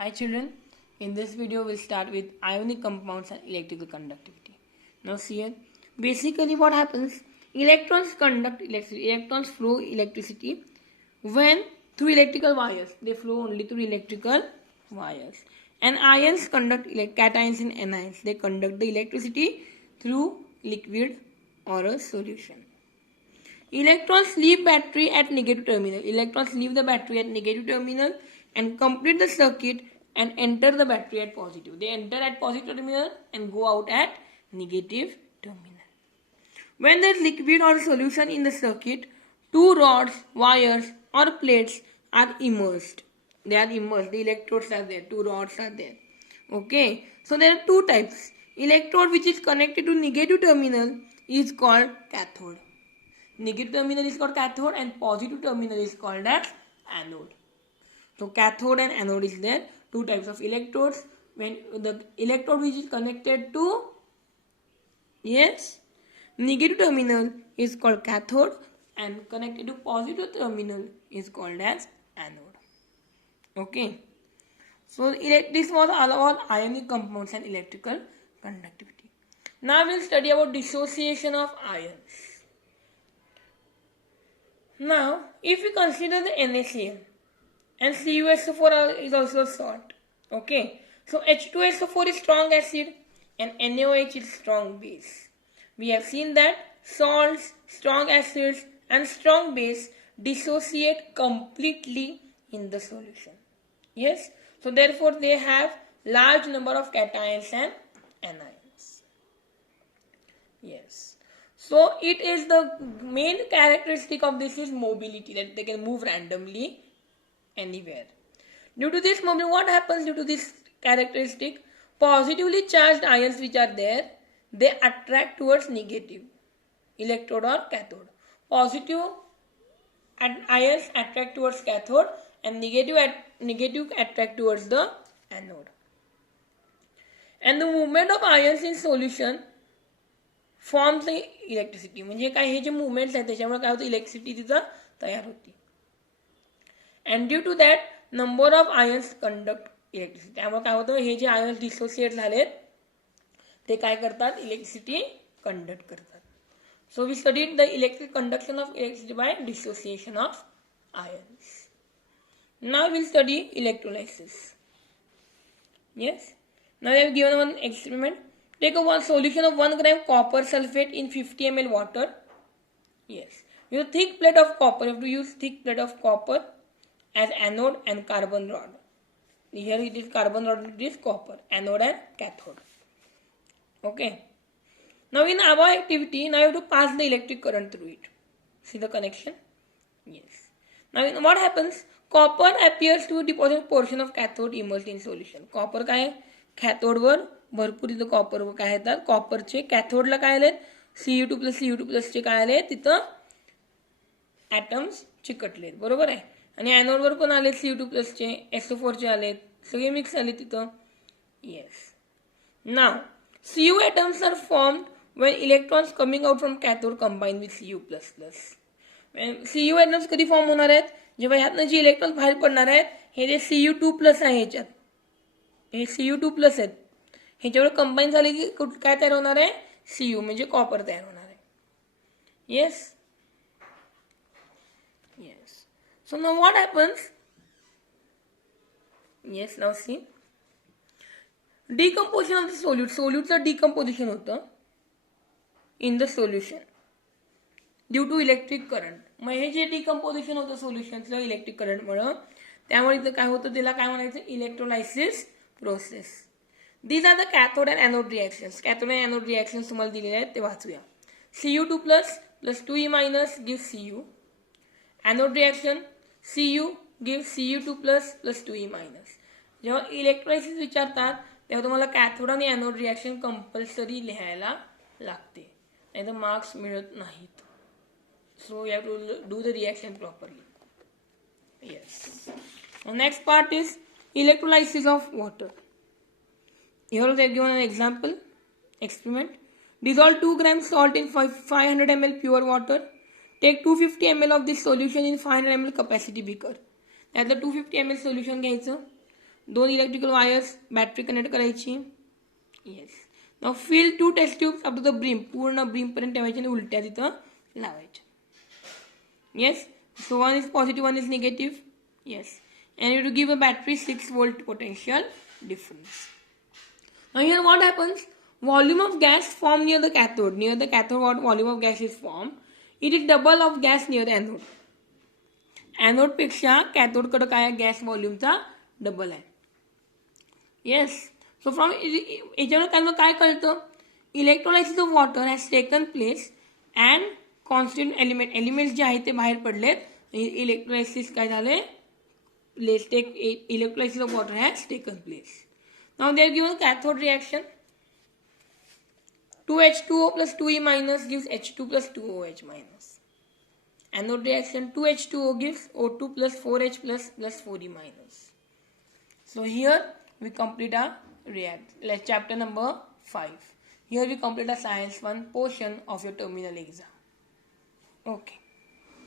Hi children, in this video we'll start with ionic compounds and electrical conductivity. Now see here, basically what happens, electrons conduct electricity, electrons flow electricity when through electrical wires, they flow only through electrical wires. And ions conduct cations and anions, they conduct the electricity through liquid or a solution. Electrons leave battery at negative terminal. Electrons leave the battery at negative terminal and complete the circuit and enter the battery at positive. They enter at positive terminal and go out at negative terminal. When there is liquid or solution in the circuit, two rods, wires or plates are immersed. They are immersed. The electrodes are there. Two rods are there. Okay. So there are two types. Electrode which is connected to negative terminal is called cathode. Negative terminal is called cathode and positive terminal is called as anode. So cathode and anode is there. Two types of electrodes. When the electrode which is connected to negative terminal is called cathode and connected to positive terminal is called as anode. Okay. So this was all about ionic compounds and electrical conductivity. Now we will study about dissociation of ions. Now, if we consider the NaCl and CuSO4 is also a salt, okay. So H2SO4 is strong acid and NaOH is strong base. We have seen that salts, strong acids and strong base dissociate completely in the solution. Yes. So therefore they have large number of cations and anions. Yes. So it is the main characteristic of this is mobility, that they can move randomly anywhere. Due to this mobility, what happens due to this characteristic? Positively charged ions which are there, they attract towards negative electrode or cathode. Positive ions attract towards cathode and negative attract towards the anode. And the movement of ions in solution forms the electricity. म्हणजे काय, हे जे movements आहेत त्याच्यामुळे काय होतं, electricity तिथं तयार होती. And due to that number of ions conduct electricity. त्यामुळे काय होतं, हे जे आयन्स डिसोसिएट झालेत ते काय करतात, इलेक्ट्रिसिटी कंडक्ट करतात. So we studied the electric conduction of electricity by dissociation of ions. Now will study electrolysis. Yes. Now I have given one experiment. Take a one solution of 1 gram copper sulfate in 50 ml water. Yes. Use a thick plate of copper. You have to use thick plate of copper as anode and carbon rod. Here it is carbon rod, it is copper. Anode and cathode. Okay. Now in our activity, now you have to pass the electric current through it. See the connection? Yes. Now what happens? Copper appears to deposit portion of cathode immersed in solution. Copper काय आहे, cathode वर भरपूर इथं copper काय येतात, कॉपरचे कॅथोडला काय आले, Cu2+Cu2+ चे काय आले, तिथं ॲटम्स चिकटलेत, बरोबर आहे. आणि ॲनोडवर पण आले Cu2+ चे, SO4 चे आलेत, सगळे मिक्स आले तिथं. Yes. Now Cu atoms are formed when electrons coming out from cathode combine with Cu++. Cu atoms कधी फॉर्म होणार आहेत, जेव्हा ह्यातनं जे इलेक्ट्रॉन बाहेर पडणार आहेत, हे जे Cu2+ आहे ह्याच्यात, हे Cu2+ आहेत, ह्याच्यावर कंबाईन झाले की काय तयार होणार आहे, Cu म्हणजे कॉपर तयार होणार आहे. Yes. Yes. So now what happens. Yes. Now see decomposition of the solute. सोल्यूटचं डिकम्पोजिशन होतं in the solution due to electric current. मग हे जे डिकम्पोजिशन होतं सोल्युशनचं इलेक्ट्रिक करंटमुळं, त्यामुळे इथं काय होतं, त्याला काय म्हणायचं, electrolysis process. These are the cathode and anode reactions. Cathode and anode reactions तुम्हाला दिलेले आहेत ते वाचूया. Cu2+ plus 2E- gives Cu. Anode reaction Cu gives Cu2+ plus 2E-. जेव्हा इलेक्ट्रोलायसिस विचारतात तेव्हा तुम्हाला कॅथोड आणि एनोड रिॲक्शन कंपल्सरी लिहायला लागते, नाही तर मार्क्स मिळत नाहीत. So you have to do the reaction properly. Yes. Next part is electrolysis of water. Here I have given an example experiment. Dissolve 2 grams salt in 500 ml pure water. Take 250 ml of this solution in 500 ml capacity beaker. त्यातलं 250 ml solution घ्यायचं. 2 electrical wires battery connect करायची. Yes. Now fill 2 test tubes up to the brim, पूर्ण ब्रीमपर्यंत ठेवायचे आणि उलट्या तिथं लावायच्या. Yes. So 1 is positive, 1 is negative. Yes. And you have to give a battery 6 volt potential difference. Now here what happens? Volume of gas formed near the cathode. Near the cathode, what volume of gas is formed? It is double of gas near the anode. Anode पेक्षा cathode कडे काय gas व्हॉल्यूमचा double आहे. Yes. So from याच्यावर त्यांना काय कळतं? Electrolysis of water has taken place and constant elements जे आहेत ते बाहेर पडलेत. इलेक्ट्रोलायसिस काय झाले? Electrolysis of water has taken place. Now they are given cathode reaction. 2H2O plus 2E minus gives H2 plus 2OH minus. Anode reaction 2H2O gives O2 plus 4H plus 4E minus. So here we complete our chapter number 5. Here we complete a science 1 portion of your terminal exam. Okay.